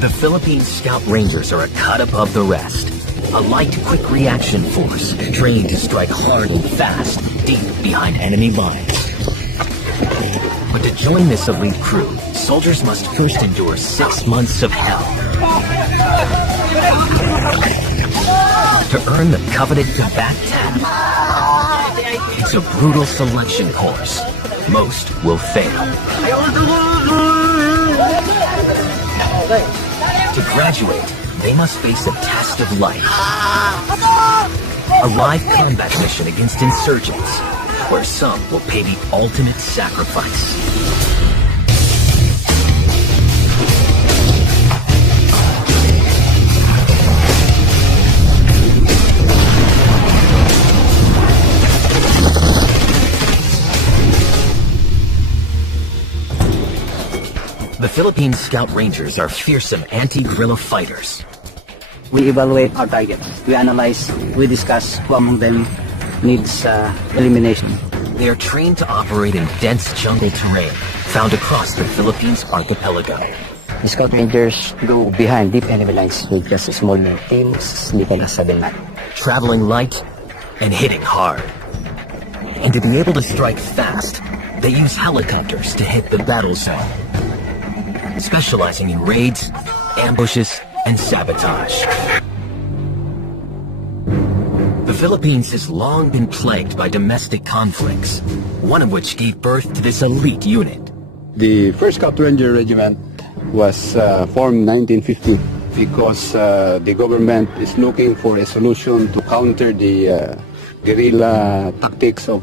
The Philippine Scout Rangers are a cut above the rest. A light, quick reaction force, trained to strike hard and fast, deep behind enemy lines. But to join this elite crew, soldiers must first endure 6 months of hell. To earn the coveted Kabat tab, it's a brutal selection course. Most will fail. To graduate, they must face a test of life. A live combat mission against insurgents, where some will pay the ultimate sacrifice. The Philippine Scout Rangers are fearsome anti-guerrilla fighters. We evaluate our targets. We analyze, we discuss who among them needs elimination. They are trained to operate in dense jungle terrain found across the Philippines archipelago. The Scout Rangers go behind deep enemy lines with just a small team, little as 7 men. Traveling light and hitting hard. And to be able to strike fast, they use helicopters to hit the battle zone, specializing in raids, ambushes, and sabotage. The Philippines has long been plagued by domestic conflicts, one of which gave birth to this elite unit. The 1st Scout Ranger Regiment was formed 1950 because the government is looking for a solution to counter the guerrilla tactics of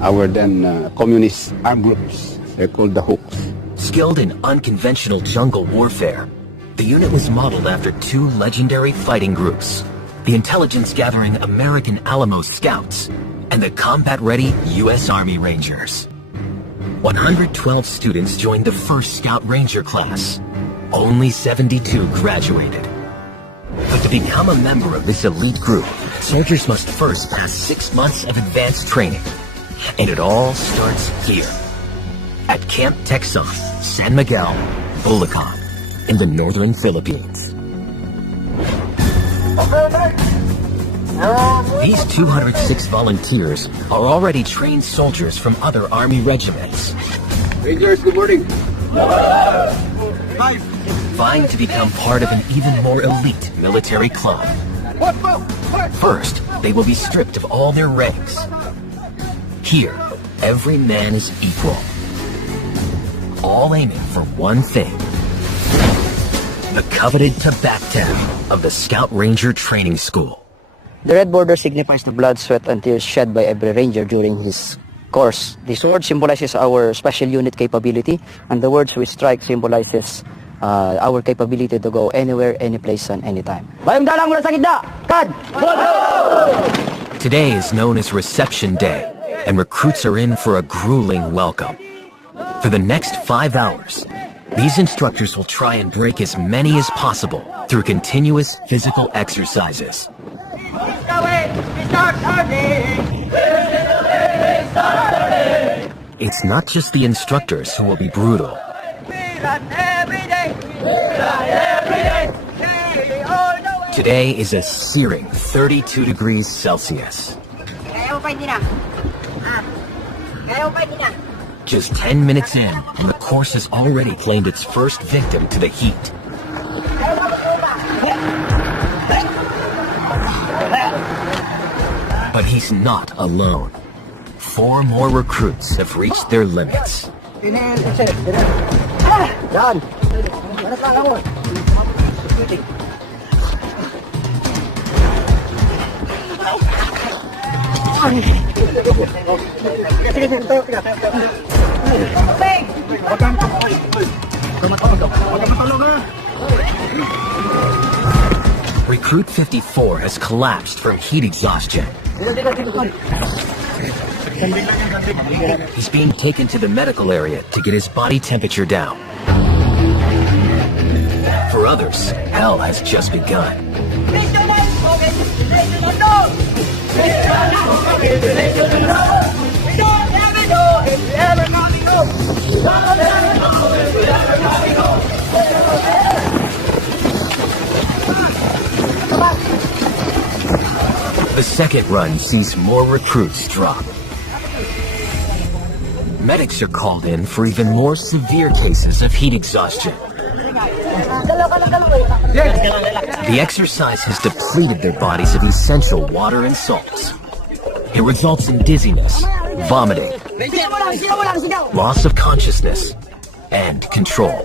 our then communist armed groups. They're called the Hawks. Skilled in unconventional jungle warfare, the unit was modeled after 2 legendary fighting groups, the intelligence-gathering American Alamo Scouts and the combat-ready U.S. Army Rangers. 112 students joined the 1st Scout Ranger class. Only 72 graduated. But to become a member of this elite group, soldiers must first pass 6 months of advanced training. And it all starts here, at Camp Texon, San Miguel, Bulacan, in the northern Philippines. These 206 volunteers are already trained soldiers from other Army regiments. Rangers, good morning. Vying to become part of an even more elite military club. First, they will be stripped of all their ranks. Here, every man is equal, all aiming for one thing: the coveted Kabat tab of the Scout Ranger Training School. The red border signifies the blood, sweat, and tears shed by every ranger during his course. The sword symbolizes our special unit capability, and the words we strike symbolizes our capability to go anywhere, any place, and anytime. Today is known as Reception Day, and recruits are in for a grueling welcome. For the next 5 hours, these instructors will try and break as many as possible through continuous physical exercises. It's not just the instructors who will be brutal. Today is a searing 32 degrees Celsius. Just 10 minutes in, and the course has already claimed its first victim to the heat. But he's not alone. 4 more recruits have reached their limits. Recruit 54 has collapsed from heat exhaustion. He's being taken to the medical area to get his body temperature down. For others, hell has just begun. second run sees more recruits drop. Medics are called in for even more severe cases of heat exhaustion. The exercise has depleted their bodies of essential water and salts. It results in dizziness, vomiting, loss of consciousness, and control.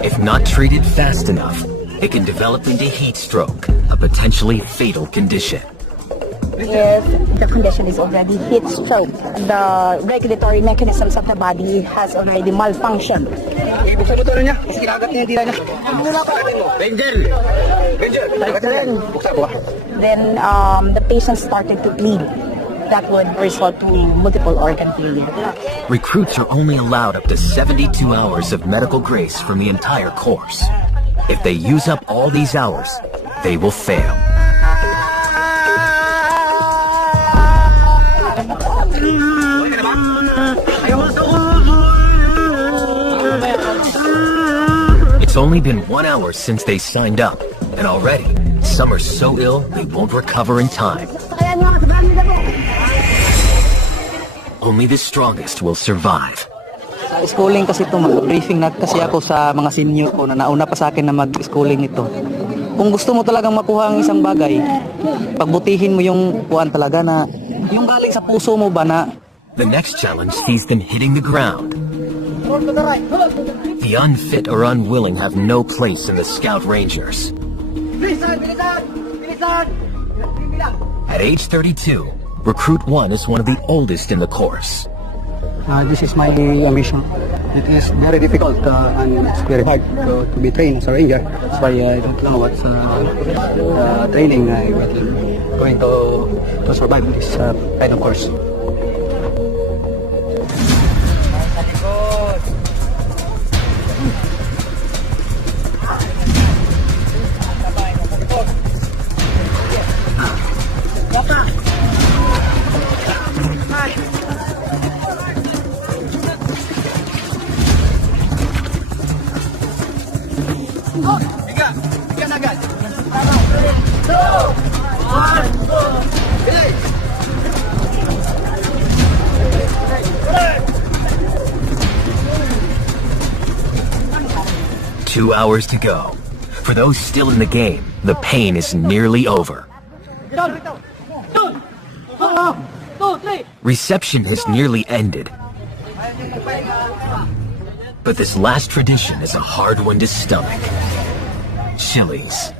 If not treated fast enough, it can develop into heat stroke, a potentially fatal condition. If the condition is already heat stroke, the regulatory mechanisms of the body has already malfunctioned. Then the patient started to bleed. That would result to multiple organ failure. Recruits are only allowed up to 72 hours of medical grace from the entire course. If they use up all these hours, they will fail. It's only been 1 hour since they signed up, and already, some are so ill they won't recover in time. Only the strongest will survive. Schooling kasi ito, mag-briefing na kasi ako sa mga senior ko na nauna pa sa akin na mag-schooling ito. Kung gusto mo talagang makuha ang isang bagay, pagbutihin mo yung kuwan talaga na yung galing sa puso mo ba na. The next challenge sees them hitting the ground. The unfit or unwilling have no place in the Scout Rangers. At age 32, Recruit 1 is one of the oldest in the course. This is my ambition. It is very difficult and it's very hard to be trained as a ranger. That's why I don't know what's training I'm going to survive this kind of course. Two hours to go. For those still in the game, the pain is nearly over. Reception has nearly ended. But this last tradition is a hard one to stomach. Chilies.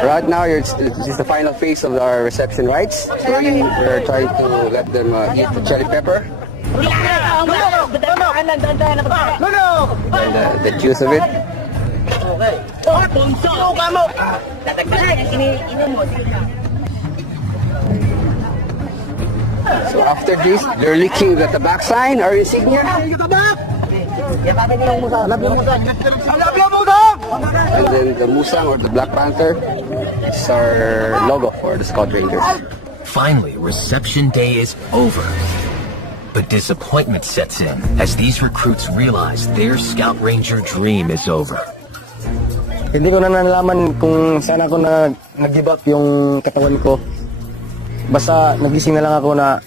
Right now, this is the final phase of our reception rites. We're trying to let them eat the chili pepper and the juice of it. So after this, they're licking the tabak sign, our insignia. And then the Musang or the Black Panther is our logo for the Scout Rangers. Finally, reception day is over. But disappointment sets in as these recruits realize their Scout Ranger dream is over. Hindi ko na nalaman kung saan ako nag-give up yung katawan ko. Basta nagising na lang ako na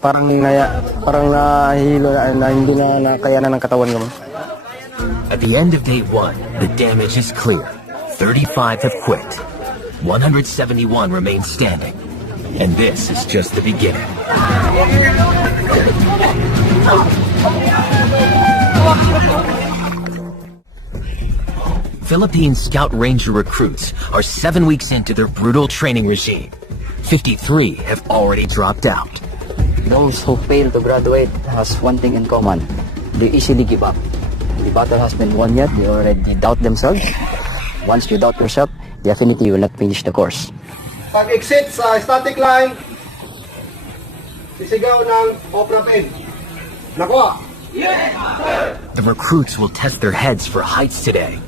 parang nahihilo na hindi na nakayanan ng katawan ko. At the end of day 1, the damage is clear. 35 have quit. 171 remain standing. And this is just the beginning. Philippine Scout Ranger recruits are 7 weeks into their brutal training regime. 53 have already dropped out. Those who fail to graduate has one thing in common. They easily give up. The battle has been won yet. They already doubt themselves. Once you doubt yourself, definitely you will not finish the course. Pag-exit sa static line, sisigaw ng Opera Pen. Nakuha! The recruits will test their heads for heights today.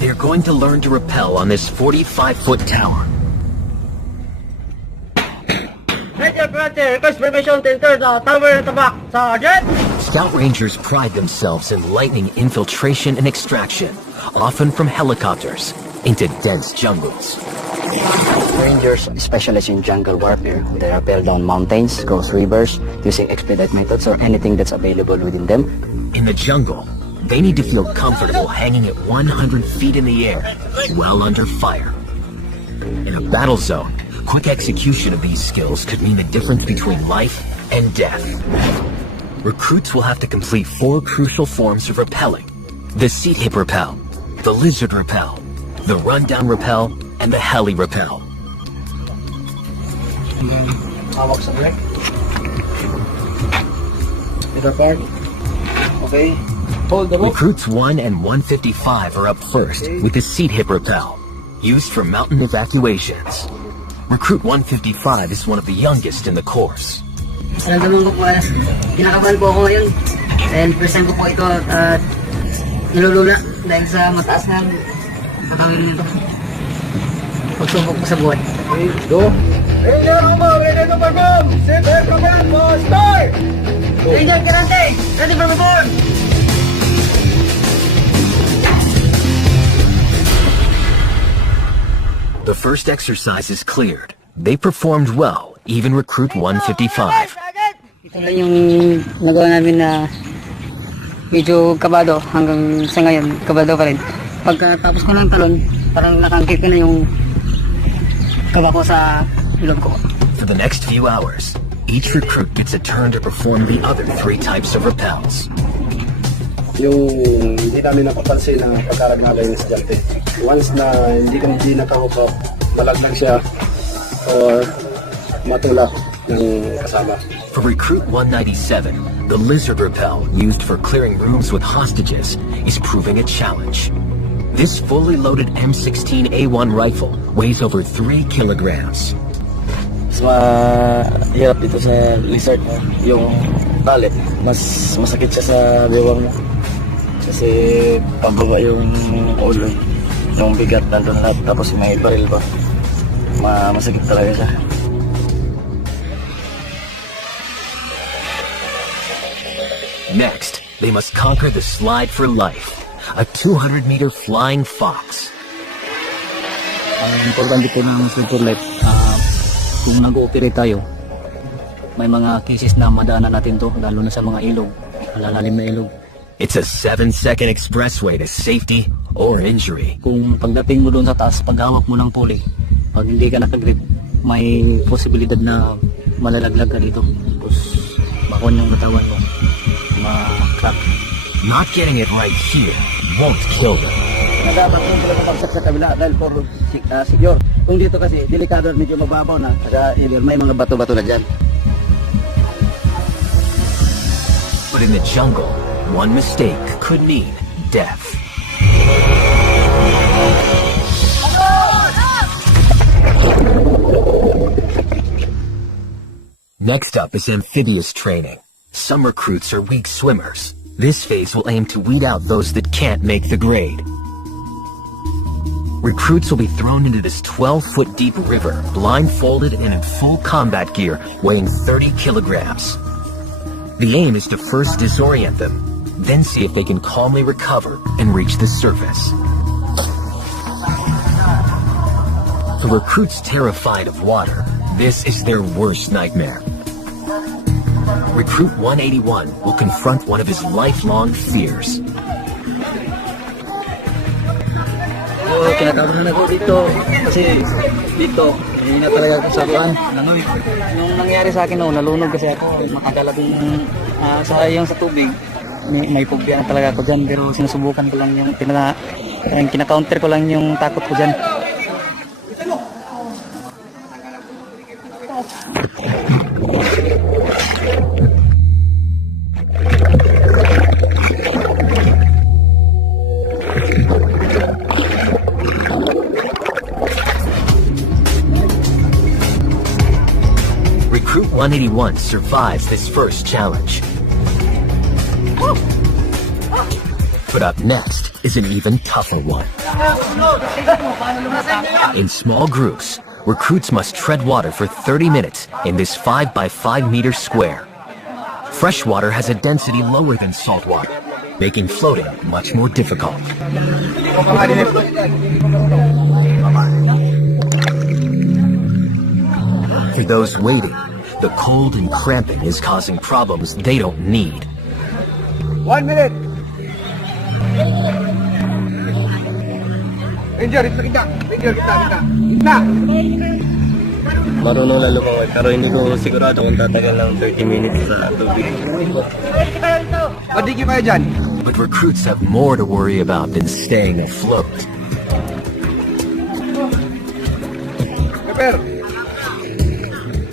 They're going to learn to rappel on this 45-foot tower. Request permission to enter the tower at the back, Sergeant! Scout Rangers pride themselves in lightning infiltration and extraction, often from helicopters, into dense jungles. Rangers specialize in jungle warfare. They rappel down mountains, cross rivers, using expedite methods or anything that's available within them. In the jungle, they need to feel comfortable hanging at 100 feet in the air, well under fire. In a battle zone, quick execution of these skills could mean the difference between life and death. Recruits will have to complete 4 crucial forms of rappelling: the seat hip rappel, the lizard rappel, the rundown rappel, and the heli rappel. Hawak sa direct. Ito part. Okay. Hold the rope. Recruits 1 and 155 are up first with the seat hip rappel, used for mountain evacuations. Recruit 155 is one of the youngest in the course. Naramdaman ko po, kinakabahan po ako ngayon. Dahil first time ko po ito at nilulula dahil sa mataas na kakawin nito. Pagsubok ko sa buhay. Okay, go. Ranger Romo, ready to perform. Set and command for start. Ranger Kirante, ready for perform! The first exercise is cleared. They performed well, even recruit 155. Ito lang yung nagawa namin na medyo kabado hanggang sa ngayon, kabado pa rin. Pagkatapos ko ng talon, parang nakangkit ko na yung kaba ko sa ilong ko. For the next few hours, each recruit gets a turn to perform the other 3 types of rappels. Yung hindi namin napapansin na pagkaragnaga yung estudyante. Once na hindi nakahukap, malaglag siya or matulak ng kasama. For recruit 197, the lizard rappel used for clearing rooms with hostages is proving a challenge. This fully loaded M16A1 rifle weighs over 3 kilograms. Mas mahirap dito sa lizard, no? Yung balit, mas masakit siya sa bewang mo. Kasi pababa yung ulo, yung bigat nandun lahat, tapos may baril pa. Masakit talaga siya. Next, they must conquer the slide for life, a 200-meter flying fox. Ang importante po ng slide for life, kung nag-ooperate tayo, may mga cases na madaanan natin to, lalo na sa mga ilog, malalalim na ilog. It's a 7-second expressway to safety or injury. Kung pagdating mo doon sa taas, paghawak mo ng pulley, pag hindi ka nakagrip, may posibilidad na malalaglag ka dito. Tapos, bakon yung katawan mo, ma-crack. Not getting it right here won't kill them. Dapat mo pala mapagsak sa kabila dahil for secure. Kung dito kasi, delikado, medyo mababaw na. Kaya may mga bato-bato na dyan. But in the jungle, one mistake could mean death. Next up is amphibious training. Some recruits are weak swimmers. This phase will aim to weed out those that can't make the grade. Recruits will be thrown into this 12-foot deep river, blindfolded and in full combat gear, weighing 30 kilograms. The aim is to first disorient them, then see if they can calmly recover and reach the surface. For recruits terrified of water, this is their worst nightmare. Recruit 181 will confront one of his lifelong fears. Kinakabahan ako dito kasi dito hindi na talaga ako sa buwan. Nung nangyari sa akin noon, nalunod kasi ako, matagal akong sayang sa tubig. May phobia na talaga ako dyan, pero sinusubukan ko lang yung kina-counter ko lang yung takot ko dyan. Recruit 181 survives this first challenge. But up next is an even tougher one. In small groups, recruits must tread water for 30 minutes in this 5 by 5 meter square. Fresh water has a density lower than salt water, making floating much more difficult. For those waiting, the cold and cramping is causing problems they don't need. 1 minute. Ranger, dito kita. Ranger, kita. Marunong na lumangoy, pero hindi ko sigurado kung tatagal ng 30 minutes sa tubig. Madigi kayo dyan. But recruits have more to worry about than staying afloat. Prepare.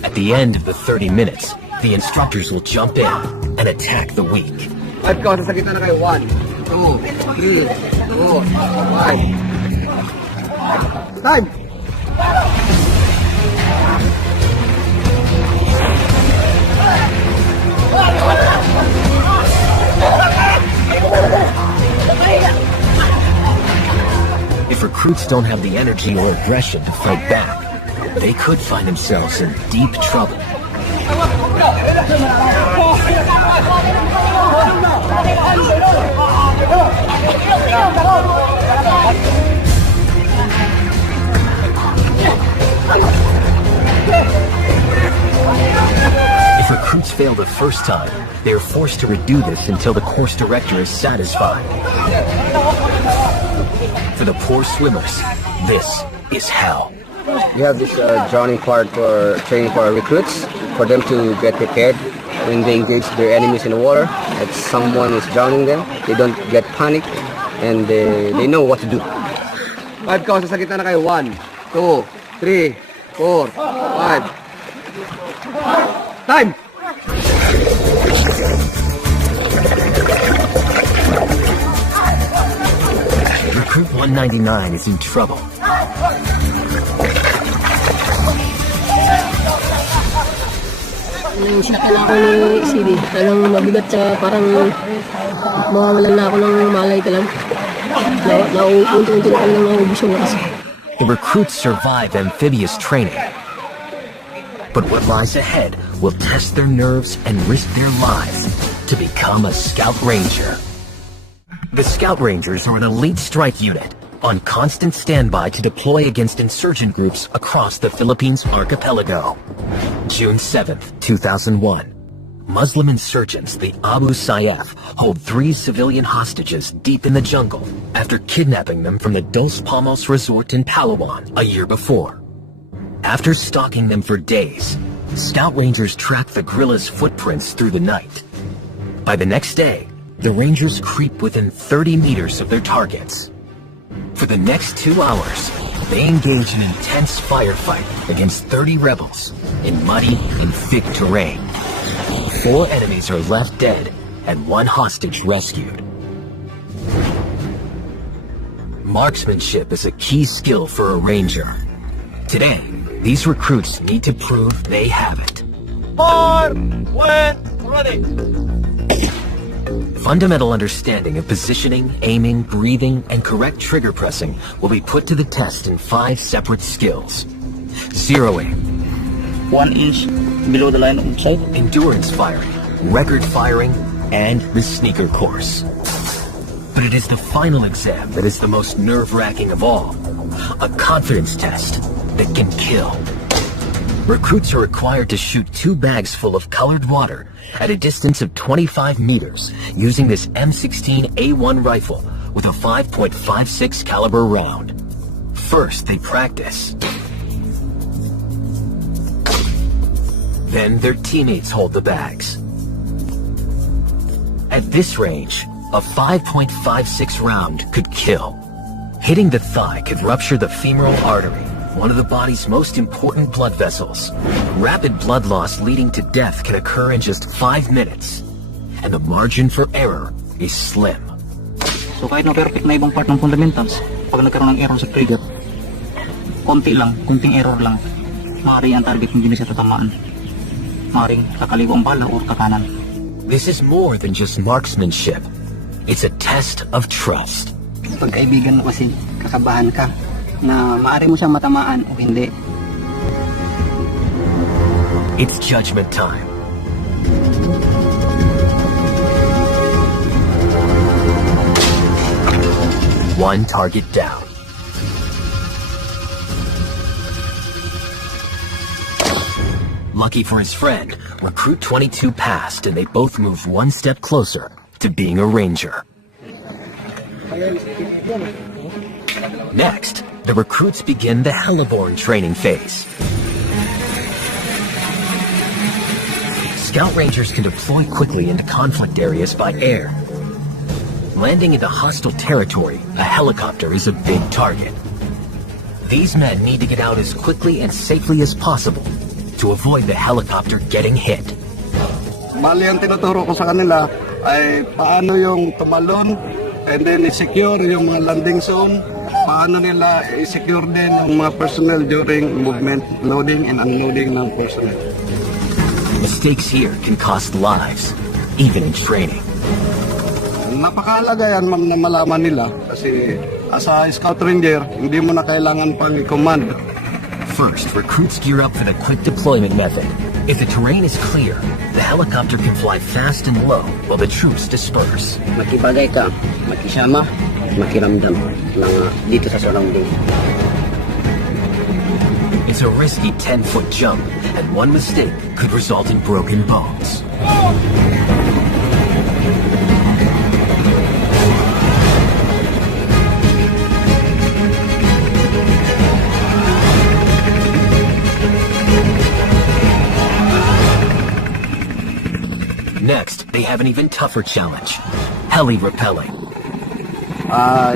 At the end of the 30 minutes, the instructors will jump in and attack the weak. At ko, sa gitna na kayo. 1, 2, 3, 4, 5. Time! If recruits don't have the energy or aggression to fight back, they could find themselves in deep trouble. If recruits fail the first time, they are forced to redo this until the course director is satisfied. For the poor swimmers, this is hell. We have this drowning part for training for our recruits, for them to get prepared when they engage their enemies in the water. If someone is drowning them, they don't get panic and they know what to do. 5 ko, sa gitna na kayo. 1, 2, 3, 4, 5. Time! Recruit 199 is in trouble. Nang sinakala ako ni CD, talagang mabigat sa parang mawawalan na ako ng malay ka lang. Unti-unti na lang naubos yung lakas. The recruits survive amphibious training. But what lies ahead will test their nerves and risk their lives to become a Scout Ranger. The Scout Rangers are an elite strike unit on constant standby to deploy against insurgent groups across the Philippines archipelago. June 7th, 2001. Muslim insurgents, the Abu Sayyaf, hold 3 civilian hostages deep in the jungle after kidnapping them from the Dos Palmos resort in Palawan a year before. After stalking them for days, Scout Rangers track the guerrillas' footprints through the night. By the next day, the Rangers creep within 30 meters of their targets. For the next 2 hours, they engage in intense firefight against 30 rebels in muddy and thick terrain. 4 enemies are left dead and 1 hostage rescued. Marksmanship is a key skill for a ranger. Today, these recruits need to prove they have it. Fundamental understanding of positioning, aiming, breathing, and correct trigger pressing will be put to the test in 5 separate skills. Zeroing, 1 inch below the line of sight. endurance firing, record firing, and the sneaker course. But it is the final exam that is the most nerve-wracking of all. A confidence test that can kill. Recruits are required to shoot 2 bags full of colored water at a distance of 25 meters using this M16A1 rifle with a 5.56 caliber round. First, they practice. Then their teammates hold the bags. At this range, a 5.56 round could kill. Hitting the thigh could rupture the femoral artery, one of the body's most important blood vessels. Rapid blood loss leading to death can occur in just 5 minutes, and the margin for error is slim. So kahit na perfect na ibang part ng fundamentals, pag nagkaroon ng error sa trigger, kunting error lang, maaari ang target hindi na siya tatamaan. Maaaring kakaliwa ang bala o kakanan. This is more than just marksmanship. It's a test of trust. Pag kaibigan mo kasi, kakabahan ka na maaari mo siyang matamaan o hindi. It's judgment time. One target down. Lucky for his friend, Recruit 22 passed and they both moved one step closer to being a ranger. Next, the recruits begin the Heliborn training phase. Scout Rangers can deploy quickly into conflict areas by air. Landing into hostile territory, a helicopter is a big target. These men need to get out as quickly and safely as possible to avoid the helicopter getting hit. Bali, ang tinuturo ko sa kanila ay paano yung tumalon and then i-secure yung mga landing zone, paano nila i-secure din yung mga personnel during movement, loading and unloading ng personnel. Mistakes here can cost lives, even in training. Napakahalaga yan, ma'am, na malaman nila kasi as a Scout Ranger, hindi mo na kailangan pang i-command. First, recruits gear up for the quick deployment method. If the terrain is clear, the helicopter can fly fast and low while the troops disperse. Makibagay ka, makisama, makiramdam lang dito sa surrounding. It's a risky 10-foot jump, and one mistake could result in broken bones. Next, they have an even tougher challenge, heli rappelling.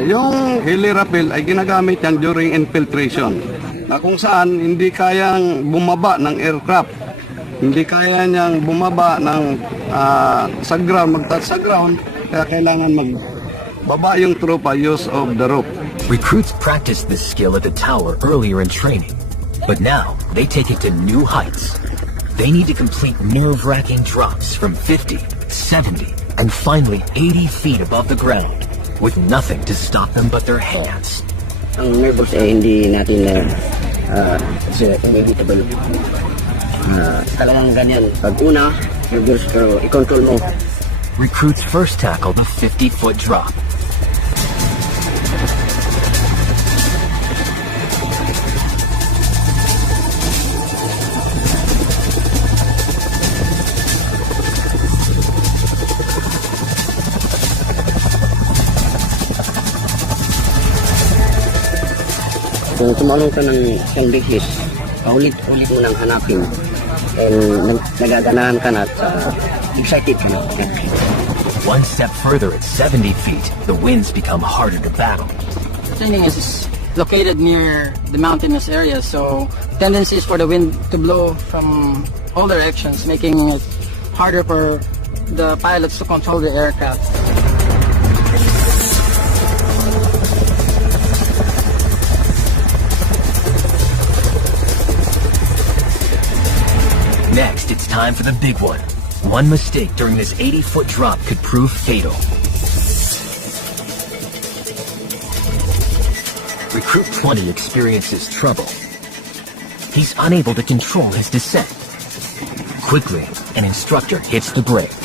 Yung heli rappel ay ginagamit yan during infiltration, na kung saan hindi kayang bumaba ng aircraft, hindi kaya niyang bumaba ng sa ground, mag-touch sa ground, kaya kailangan magbaba yung tropa use of the rope. Recruits practiced this skill at the tower earlier in training, but now they take it to new heights. They need to complete nerve-wracking drops from 50, 70, and finally 80 feet above the ground, with nothing to stop them but their hands. Ang nervous ay hindi natin inevitable. Talagang ganyan. Pag una, nervous pero i-control mo. Recruits first tackle the 50-foot drop. Kung tumalong ka ng isang biglis, paulit-ulit mo nang hanapin, and nagaganahan ka na at excited ka na. One step further at 70 feet, the winds become harder to battle. Training is located near the mountainous area, so tendency is for the wind to blow from all directions, making it harder for the pilots to control the aircraft. Next, it's time for the big one. One mistake during this 80-foot drop could prove fatal. Recruit 20 experiences trouble. He's unable to control his descent. Quickly, an instructor hits the brake.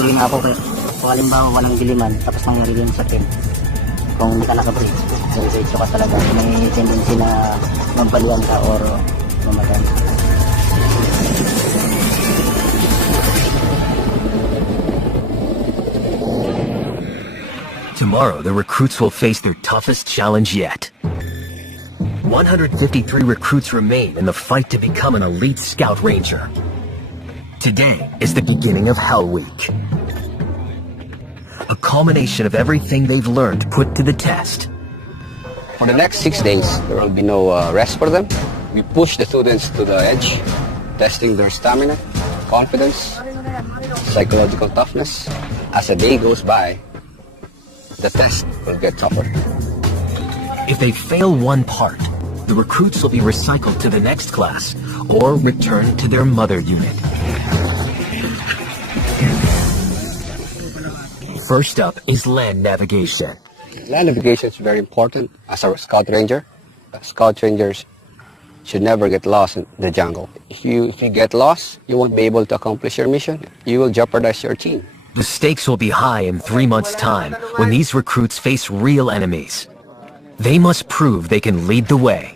Tuloy nga ako, kung halimbawa walang diliman, tapos nangyari yun sa akin. Kung hindi ka naka-brake, diretso ka talaga. May tendency na mabalian ka or mamatay. Tomorrow, the recruits will face their toughest challenge yet. 153 recruits remain in the fight to become an elite Scout Ranger. Today is the beginning of Hell Week. A culmination of everything they've learned put to the test. For the next 6 days, there will be no rest for them. We push the students to the edge, testing their stamina, confidence, psychological toughness. As the day goes by, the test will get tougher. If they fail one part, the recruits will be recycled to the next class or returned to their mother unit. First up is land navigation. Land navigation is very important as a Scout Ranger. Scout Rangers should never get lost in the jungle. If you get lost, you won't be able to accomplish your mission. You will jeopardize your team. The stakes will be high in 3 months' time when these recruits face real enemies. They must prove they can lead the way.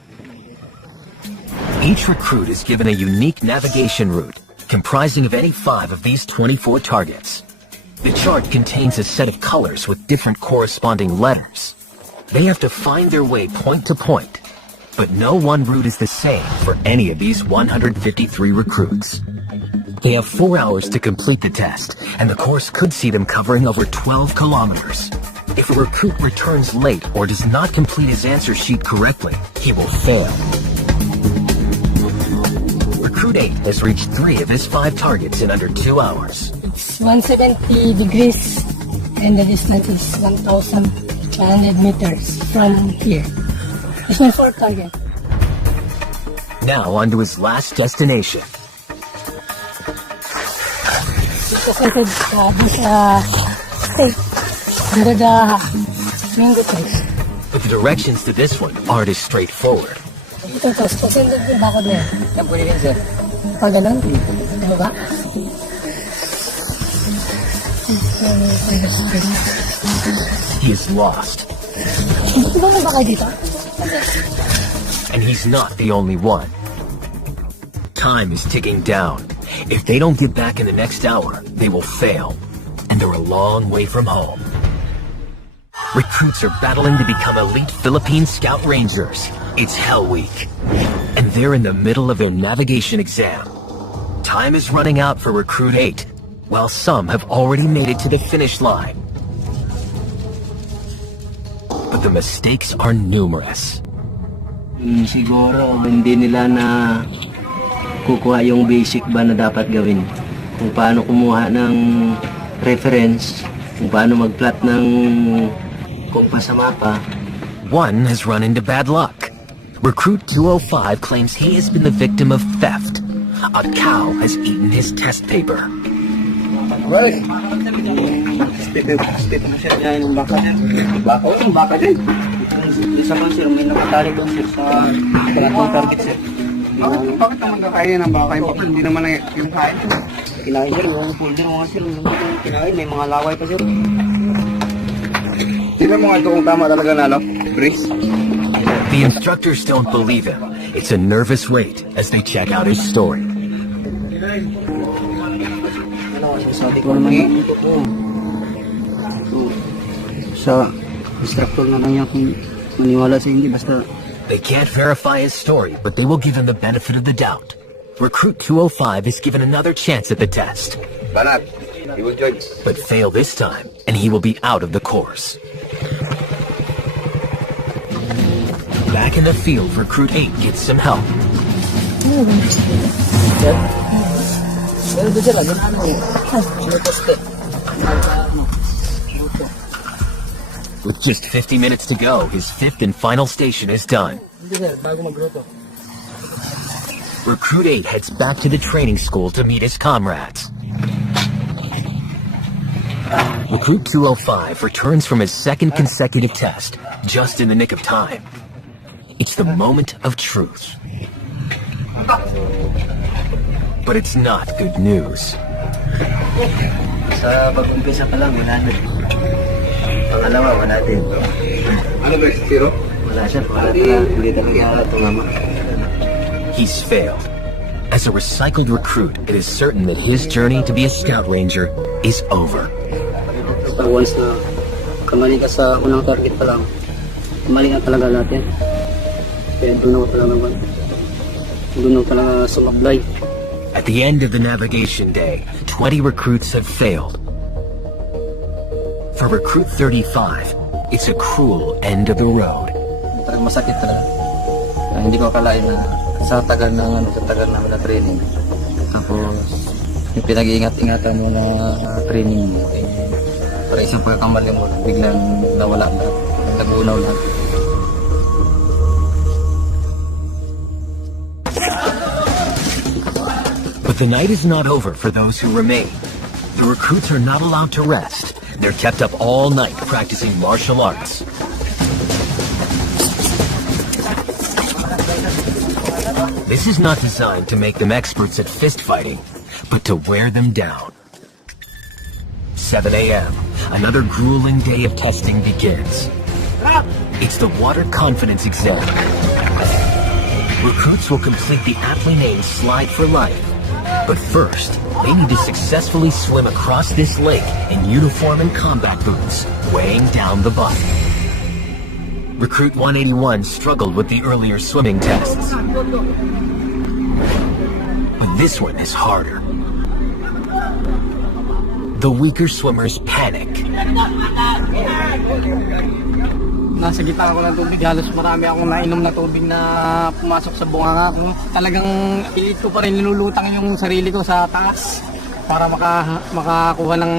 Each recruit is given a unique navigation route comprising of any 5 of these 24 targets. The chart contains a set of colors with different corresponding letters. They have to find their way point to point, but no one route is the same for any of these 153 recruits. They have 4 hours to complete the test, and the course could see them covering over 12 kilometers. If a recruit returns late or does not complete his answer sheet correctly, he will fail. Recruit 8 has reached 3 of his 5 targets in under 2 hours. It's 170 degrees and the distance is 1,200 meters from here. It's my 4th target. Now on to his last destination. Located this state under the mango trees. But the directions to this one aren't as straightforward. Ito, tapos pasendod yung bakod na yan. Yan po rin, sir. Pag ganun, ano ba? He is lost. Ito ba ba kayo dito? And he's not the only one. Time is ticking down. If they don't get back in the next hour, they will fail. And they're a long way from home. Recruits are battling to become elite Philippine Scout Rangers. It's Hell Week. And they're in the middle of their navigation exam. Time is running out for Recruit 8, while some have already made it to the finish line. But the mistakes are numerous. Siguro hindi nila na kukuha yung basic ba na dapat gawin. Kung paano kumuha ng reference, kung paano mag-plot ng kompas sa mapa. One has run into bad luck. Recruit 205 claims he has been the victim of theft. A cow has eaten his test paper. Right. Step na siya niya yung baka din. Yung baka din. Isa ba sir, may nakatali doon sir sa kalatong target sir. Bakit naman kakainin ng baka yung baka? Hindi naman yung kain. Kinain sir, yung folder mga sir. Kinain, may mga laway pa sir. Tignan mo nga ito kung tama talaga na, no? Breeze. The instructors don't believe him. It's a nervous wait as they check out his story. Sa instructor na lang niya kung maniwala sa hindi, basta... They can't verify his story, but they will give him the benefit of the doubt. Recruit 205 is given another chance at the test. Banat, he will join. But fail this time, and he will be out of the course. Back in the field, Recruit 8 gets some help. With just 50 minutes to go, his 5th and final station is done. Recruit 8 heads back to the training school to meet his comrades. Recruit 205 returns from his 2nd consecutive test, just in the nick of time. It's the moment of truth. But it's not good news. Sa pag-umpisa pa lang, wala na. Pangalawa, wala din. Ano ba, zero? Wala siya, hindi talaga tumama. He's failed. As a recycled recruit, it is certain that his journey to be a Scout Ranger is over. Once na kamali ka sa unang target pa lang, kamali na talaga lahat yan. Kaya doon ako talaga sumablay. At the end of the navigation day, 20 recruits have failed. For Recruit 35, it's a cruel end of the road. Talagang masakit talaga. Hindi ko akalain na sa tagal na training. Tapos, yung pinag-iingat-ingatan mo na training mo, para isang pagkakamali mo, biglang nawala lahat. Nagunaw lahat. But the night is not over for those who remain. The recruits are not allowed to rest. They're kept up all night practicing martial arts. This is not designed to make them experts at fist fighting, but to wear them down. 7 a.m. Another grueling day of testing begins. It's the water confidence exam. Recruits will complete the aptly named Slide for Life. But first, they need to successfully swim across this lake in uniform and combat boots, weighing down the body. Recruit 181 struggled with the earlier swimming tests. But this one is harder. The weaker swimmers panic. Nasa gitna ako ng tubig, halos marami akong nainom na tubig na pumasok sa bunganga ko. Talagang pilit ko pa rin nilulutang yung sarili ko sa taas para makakuha ng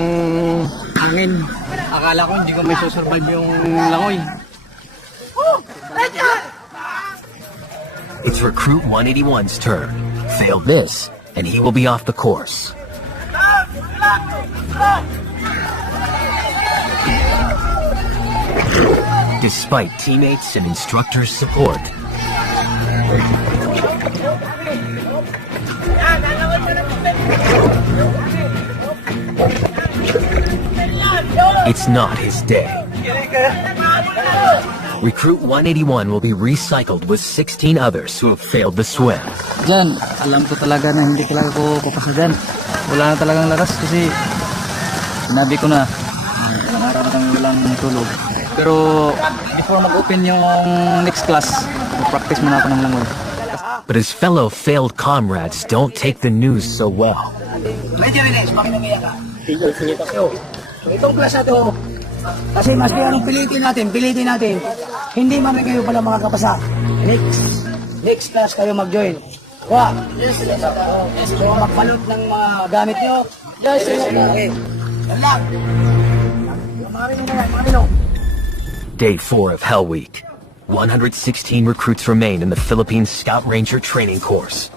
hangin. Akala ko hindi ko may susurvive yung langoy. It's Recruit 181's turn. Fail this, and he will be off the course. Despite teammates and instructors' support, it's not his day. Recruit 181 will be recycled with 16 others who have failed the swim. Diyan, alam ko talaga na hindi talaga ko papasa dyan. Wala na talagang lakas kasi sinabi ko na ilang araw na kami walang tulog. Pero before mag-open yung next class, practice muna ako ng langoy. But his fellow failed comrades don't take the news so well. Medyo Rines, bakit nag-iyak ka? Itong class na ito, kasi mas mayroong pilitin natin. Hindi man kayo pala makakapasa. Next class kayo mag-join. Wa? Yes, so magbalot ng mga gamit nyo. Yes, okay. Day 4 of Hell Week. 116 recruits remain in the Philippines Scout Ranger training course.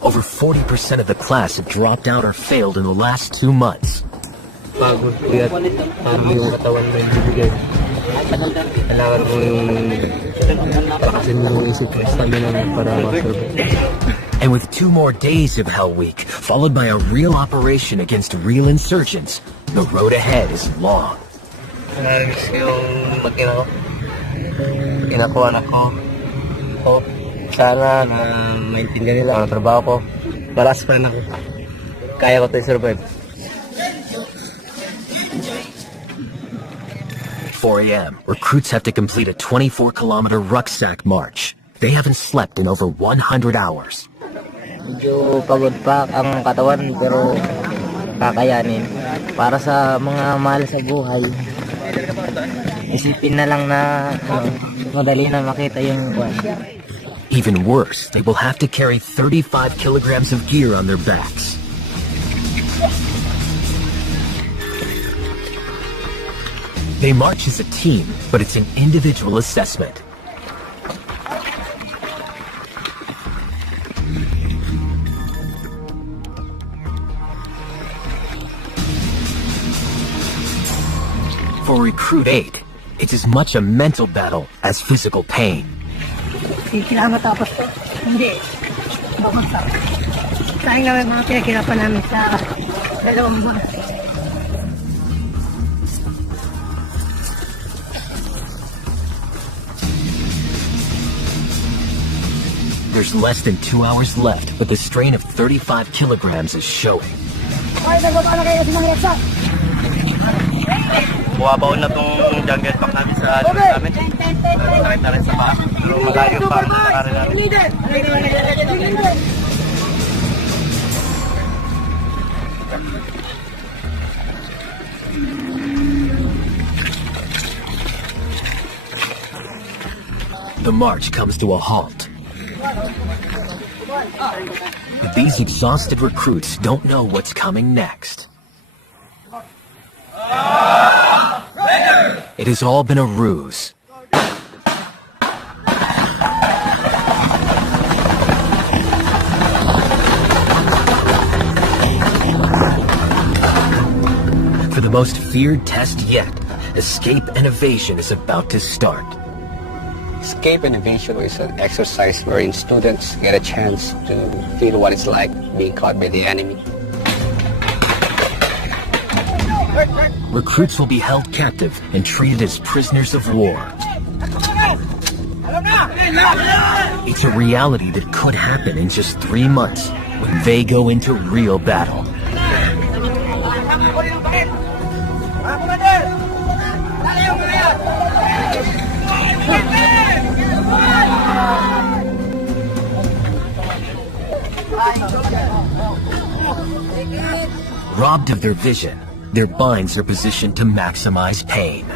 Over 40% of the class have dropped out or failed in the last 2 months. Pagod, puyat, parang yung katawan mo yung bibigay. Kailangan mo yung pakasin mo yung isip mo, stamina para ma-survive. And with 2 more days of Hell Week, followed by a real operation against real insurgents, the road ahead is long. Narinig yung mag-ina ko. Inakuha ko. Sana na maintindihan nila ang trabaho ko. Malakas pa rin ako. Kaya ko ito i-survive. 4 a.m. Recruits have to complete a 24-kilometer rucksack march. They haven't slept in over 100 hours. Medyo pagod pa ang katawan pero kakayanin. Para sa mga mahal sa buhay, isipin na lang na madali na makita yung Even worse, they will have to carry 35 kilograms of gear on their backs. They march as a team, but it's an individual assessment. For Recruit 8, it's as much a mental battle as physical pain. Kailangan matapos to? Hindi. Bumagsak. Sayang naman mga pinagkirapan namin sa 2 buwan. There's less than 2 hours left, but the strain of 35 kilograms is showing. Ay, nagbaba na kayo sa mga raksak! Buwabaw na itong jungle pack namin sa namin. Sakit na rin sa paa. Pero malayo pa ang nakari namin. The march comes to a halt. But these exhausted recruits don't know what's coming next. It has all been a ruse. For the most feared test yet, escape and evasion is about to start. Escape and evasion is an exercise wherein students get a chance to feel what it's like being caught by the enemy. Recruits will be held captive and treated as prisoners of war. It's a reality that could happen in just 3 months when they go into real battle. Robbed of their vision, their minds are positioned to maximize pain.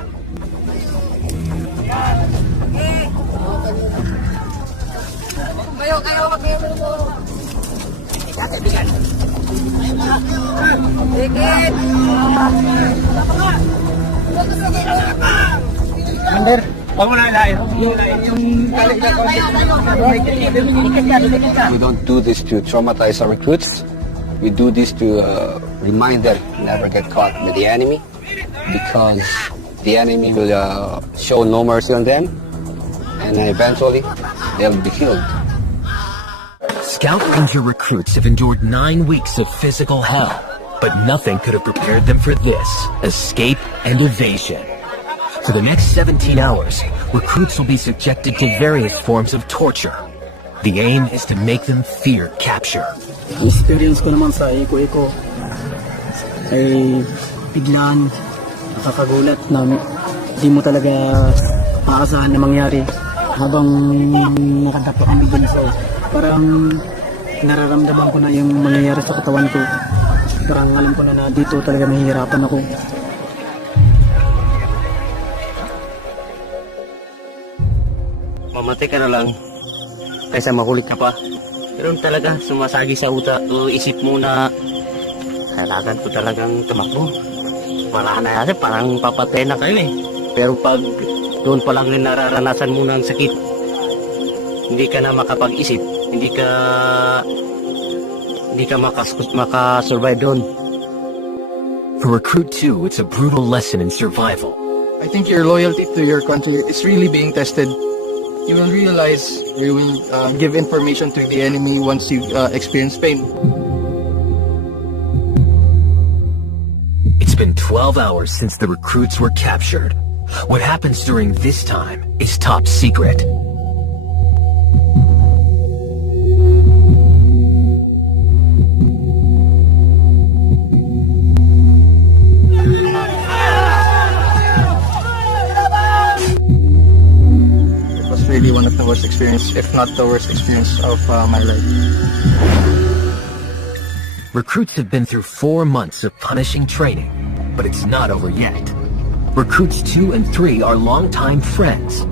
We don't do this to traumatize our recruits. We do this to remind them never get caught by the enemy, because the enemy will show no mercy on them, and eventually they'll be killed. Scout Ranger recruits have endured 9 weeks of physical hell, but nothing could have prepared them for this: escape and evasion. For the next 17 hours, recruits will be subjected to various forms of torture. The aim is to make them fear capture. Experience ko naman sa iko-iko ay biglaan nakakagulat na di mo talaga maasahan na mangyari habang nakadapo ang bigyan. So parang nararamdaman ko na yung mangyayari sa katawan ko. Parang alam ko na dito talaga mahihirapan ako. Mamatay ka na lang kaysa makulit ka pa. Pero talaga sumasagi sa utak o isip mo na kailangan ko talagang tumakbo. Wala na kasi parang papatay na kayo eh. Pero pag doon pa lang nararanasan mo ng sakit, hindi ka na makapag-isip, hindi ka makasurvive doon. For Recruit 2, it's a brutal lesson in survival. I think your loyalty to your country is really being tested. You will realize, you will give information to the enemy once you experience pain. It's been 12 hours since the recruits were captured. What happens during this time is top secret. Really one of the worst experience, if not the worst experience of my life. Recruits have been through 4 months of punishing training, but it's not over yet. Recruits 2 and 3 are longtime friends.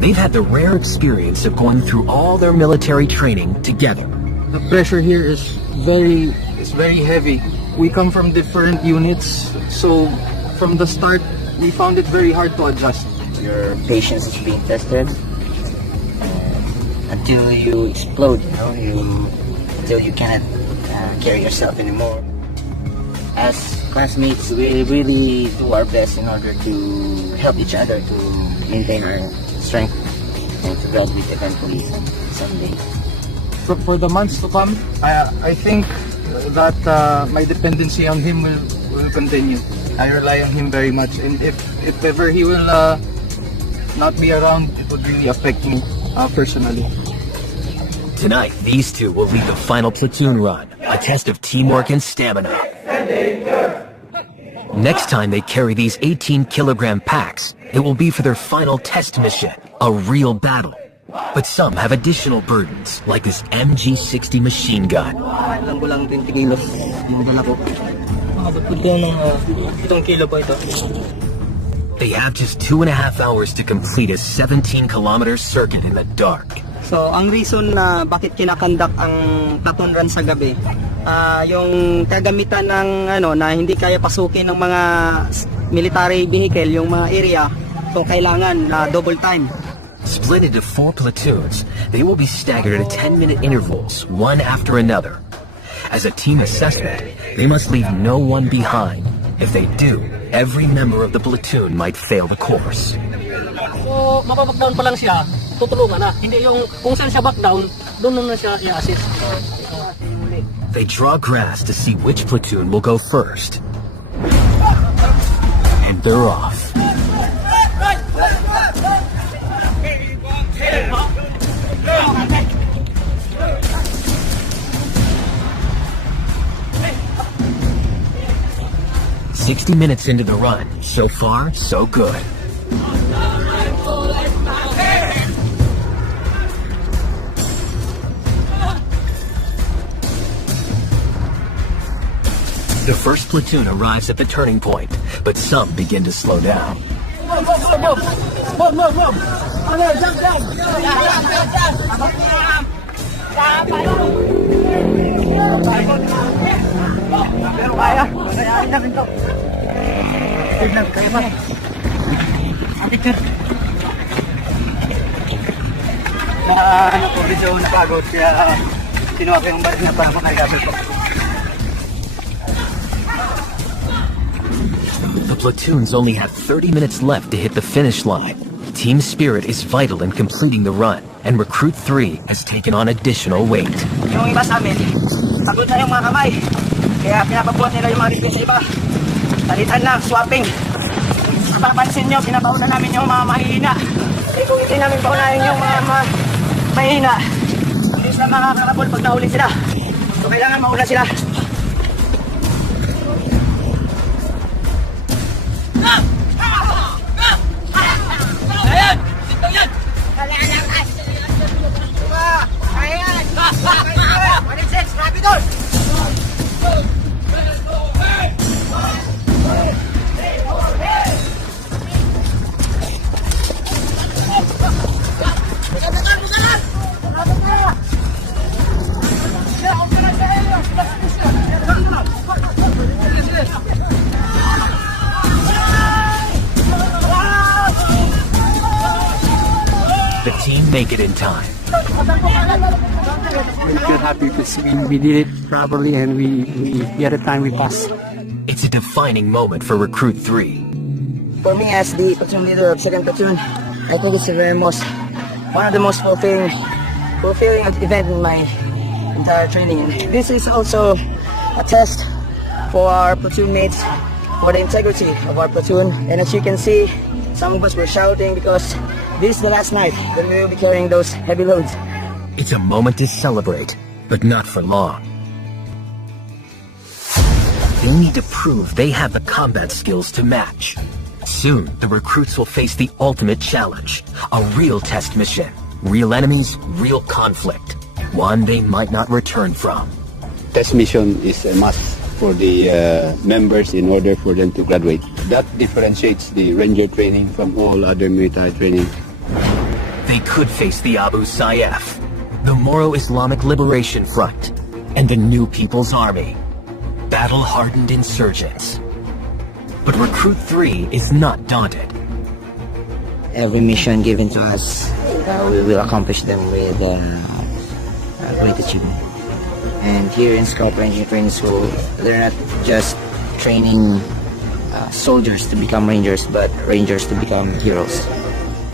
They've had the rare experience of going through all their military training together. The pressure here is very heavy. We come from different units, so from the start we found it very hard to adjust. Your patience is being tested. Until you explode, until you cannot carry yourself anymore. As classmates, we really do our best in order to help each other to maintain our strength and to graduate eventually someday. For the months to come, I think that my dependency on him will continue. I rely on him very much, and if ever he will not be around, it would really affect me personally. Tonight, these two will lead the final platoon run, a test of teamwork and stamina. Next time they carry these 18-kilogram packs, it will be for their final test mission, a real battle. But some have additional burdens, like this MG60 machine gun. Alam ko lang 20 kilos yung dala ko. Makabagpud ko ng 7 kilo pa ito. They have just 2.5 hours to complete a 17-kilometer circuit in the dark. So, ang reason na bakit kinakandak ang platoon run sa gabi, yung kagamitan ng na hindi kaya pasukin ng mga military vehicle, yung mga area, so kailangan double time. Split into 4 platoons, they will be staggered at 10-minute intervals, one after another. As a team assessment, they must leave no one behind. If they do, every member of the platoon might fail the course. So, mapapagdown pa lang siya. tutulungan na. Hindi yung kung saan siya back down, doon na siya i-assist. They draw grass to see which platoon will go first. And they're off. "60 minutes into the run. So far, so good." The first platoon arrives at the turning point, but some begin to slow down. The platoons only have 30 minutes left to hit the finish line. Team spirit is vital in completing the run, and Recruit 3 has taken on additional weight. Yung iba sa amin, pagod na yung mga kamay. Kaya pinapabuhat nila yung mga review sa iba. Talitan lang, swapping. Papansin nyo, pinapauna namin yung mga mahihina. Eh kung hindi namin paunahin yung mga mahihina, hindi sila makakarabol pag nahuli sila. So kailangan mauna sila. The team make it in time. We feel happy because we did it properly and we had the time we passed. It's a defining moment for Recruit 3. For me as the platoon leader of 2nd Platoon, I think it's one of the most fulfilling event in my entire training. This is also a test for our platoon mates, for the integrity of our platoon. And as you can see, some of us were shouting because this is the last night that we will be carrying those heavy loads. It's a moment to celebrate, but not for long. They need to prove they have the combat skills to match. Soon, the recruits will face the ultimate challenge, a real test mission. Real enemies, real conflict. One they might not return from. Test mission is a must for the members in order for them to graduate. That differentiates the Ranger training from all other military training. They could face the Abu Sayyaf, the Moro Islamic Liberation Front, and the New People's Army. Battle-hardened insurgents. But Recruit 3 is not daunted. Every mission given to us, we will accomplish them with great achievement. And here in Scout Ranger Training School, they're not just training soldiers to become Rangers, but Rangers to become heroes.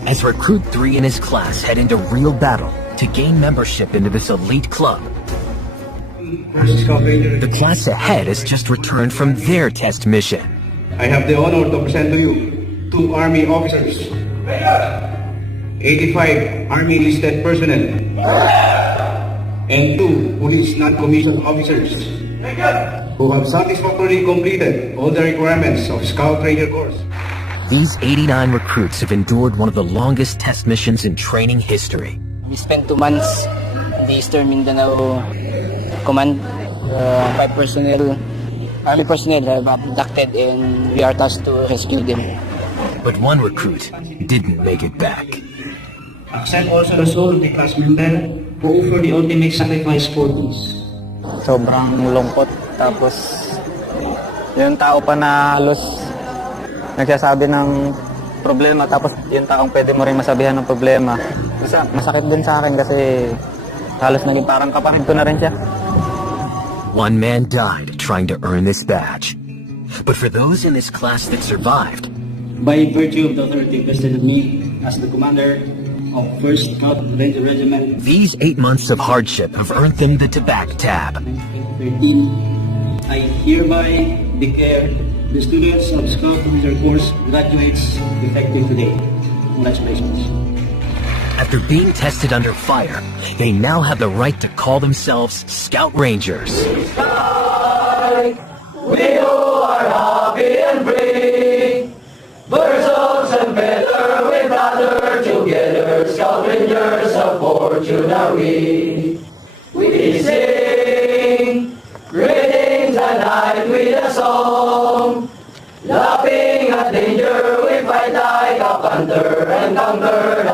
As Recruit 3 and his class head into real battle to gain membership into this elite club, the class ahead has just returned from their test mission. I have the honor to present to you 2 Army officers, 85 Army listed personnel, and 2 police non-commissioned officers who have satisfactorily completed all the requirements of Scout Ranger course. These 89 recruits have endured one of the longest test missions in training history. We spent 2 months in the Eastern Mindanao Command. 5 personnel, Army personnel have abducted and we are tasked to rescue them. But one recruit didn't make it back. Accept also the soul of the class member who offered the ultimate sacrifice for this. Sobrang lungkot. Tapos, yung tao pa na halos nagsasabi ng problema. Tapos, yung taong pwede mo rin masabihan ng problema. Masakit din sa akin kasi halos naging parang kapatid ko na rin siya. One man died trying to earn this badge. But for those in this class that survived, by virtue of the authority vested in me as the commander, of 1st Scout Ranger Regiment. These 8 months of hardship have earned them the Tabac tab. 2013, I hereby declare the students of Scout Ranger course graduates effective today. Congratulations. After being tested under fire, they now have the right to call themselves Scout Rangers. We are happy and free. Birds and feather, we gather together. Scout Rangers of fortune are we. We sing greetings at night with a song. Laughing at danger, we fight like a panther and conquer